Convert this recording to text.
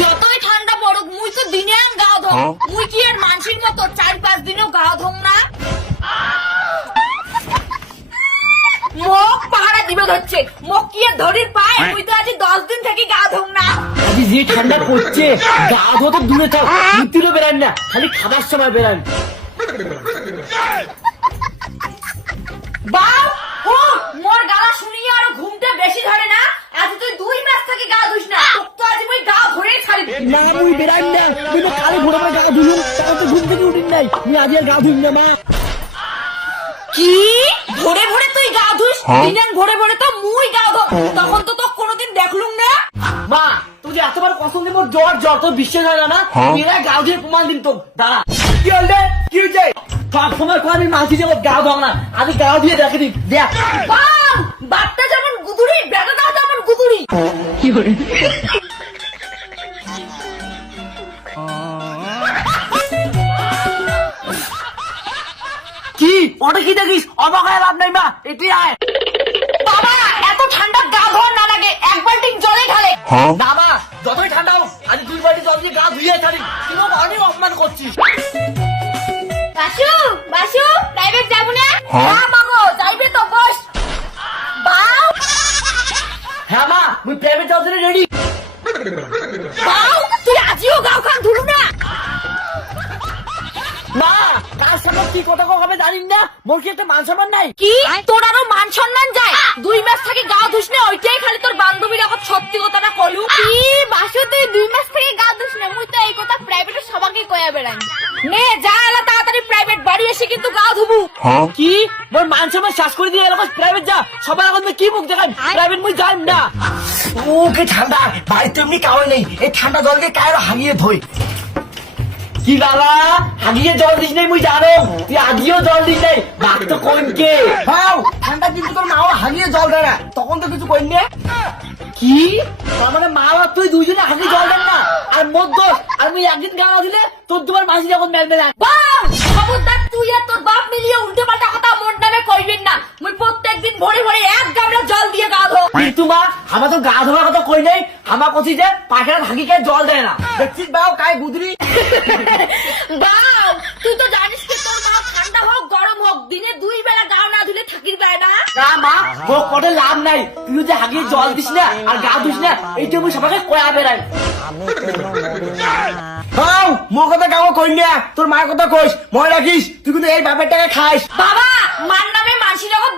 যতই ঠান্ডা পড়ুক মুই তো দিনে গা ধো, মুই কি এর মানসির মতো 4-5 দিনেও গা ধোম না? মোক পাহারা দিবে ধরছে, মোক কি এর ধরির পায়? মুই তো আজ 10 দিন থেকে গা ধোম না। আজ যে ঠান্ডা পড়ছে গা ধোয়া তো দূরে থাক, মুতিরও বেরান না, খালি খাবার সময় বেরান। বাউ ও মোর গালা শুনিয়ে আরো ঘুমতে বেশি ধরে না। আজ তুই 2 মাস থেকে গা ধুস না, তোক তো আজ মুই গা ভরে ছাড়ি। না মুই বেরান না, তুই তো খালি ভোরে ভোরে গা ধুলুম, তাও তো ঘুম থেকে উঠিন নাই, মুই আজ আর গা ধুইম না মা। কি ভোরে ভোরে তুই গা ধুস? দিনান ভোরে ভোরে তো মুই গা ধো, তখন তো তোক কোনোদিন দেখলুম না। মা তুই যে এতবার কসম দিয়ে মোর জ্বর জ্বর তোর বিশ্বাস হয় না না, তুই এরা গা ধুয়ে প্রমাণ দিন তো। দাঁড়া কি হল কি হয়েছে? সব সময় কো আমি মাছি যাবো গা ধোয়া না, আজ গা ধুয়ে দেখে দিন দেখ। বাপ বাপটা যেমন গুদুরি, বেটাটাও যেমন গুদুরি। কি করে কি ওটা কি দেখিস? অবাক হয়ে লাভ নাই মা, এটি আয়। বাবা এত ঠান্ডা গা ধোয়ার না লাগে, 1 বালতি জলে ঢালে। না মা যতই ঠান্ডা হোক আজ 2 বালতি জল দিয়ে গা ধুয়ে ছাড়ি, তুই অনেক অপমান করছিস। বাসু বাসু প্রাইভেট যাবো না? হ্যাঁ মাগো যাইবে তো, বস। বাউ হ্যাঁ মা মুই প্রাইভেট যাওয়ার জন্য রেডি। বাউ তুই আজিও গাও খান ধুলু না? মা কার সামনে কি কথা কবে জানিস না, মোর কি একটা মান সম্মান নাই? কি তোর আরো মান সম্মান যায়? 2 মাস থেকে গা ধুস না, ওইটাই খালি তোর বান্ধবীর এখন সত্যি কথাটা কলু। কি বাসু তুই 2 মাস থেকে গা ধুস না, মুই তো এই কথা প্রাইভেটে সবাইকে কয়া বেড়াই। নে যা এলা তাড়াতাড়ি প্রাইভেট, বাড়ি এসে কিন্তু গা ধুবু। কি মোর মান সম্মান শেষ করে দিয়ে এলাকা প্রাইভেট যা, সবার এখন কি মুখ দেখান, প্রাইভেট মুই যাইম না। ওকে ঠান্ডা বাড়িতে এমনি কাউই নেই, এই ঠান্ডা জল দিয়ে কায়রো হাগিয়ে ধুই। কি গালা হাগিয়ে জল দিস নাই মুই জানো, তুই আগিয়েও জল দিস নাই, বাঘ তো কোনকে হাও ঠান্ডা কিন্তু তোর মাও হাগিয়ে জল দেয় না, তখন তো কিছু কইনি। কি তার মানে মা বাপ তুই দুইজনে হাগিয়ে জল দেন না, আর মোর দোষ, আর মুই একদিন গালা দিলে তোর দুবার মাঝি যখন মেল মেলা। বাউ খবরদার তুই আর তোর বাপ মিলিয়ে উল্টো পাল্টা কথা মোর নামে কইবেন না। মুই প্রত্যেকদিন ভোরে ভোরে 1 গামলা জল দিয়ে গা ধো। কিন্তু মা আমার তো গা ধোয়ার কথা কই নাই, আমার কছি যে পাখিরা হাগিকে জল দেয় না, দেখছিস বাও কায় গুদরি। বাউ তুই তো জানিস কি তোর মা ঠান্ডা হোক গরম হোক দিনে 2 বেলা গাও না ধুলে থাকির পায় না। না মা ও কোটে লাভ নাই, তুই যে হাগিয়ে জল দিস না আর গা ধুস না, এইটা মুই সবাইকে কয়া বেড়াই। হাও মোর কথা কাউ কই না, তোর মায়ের কথা কইস, মনে রাখিস তুই কিন্তু এই বাপের টাকা খাইস। বাবা মার নামে মানসি জগৎ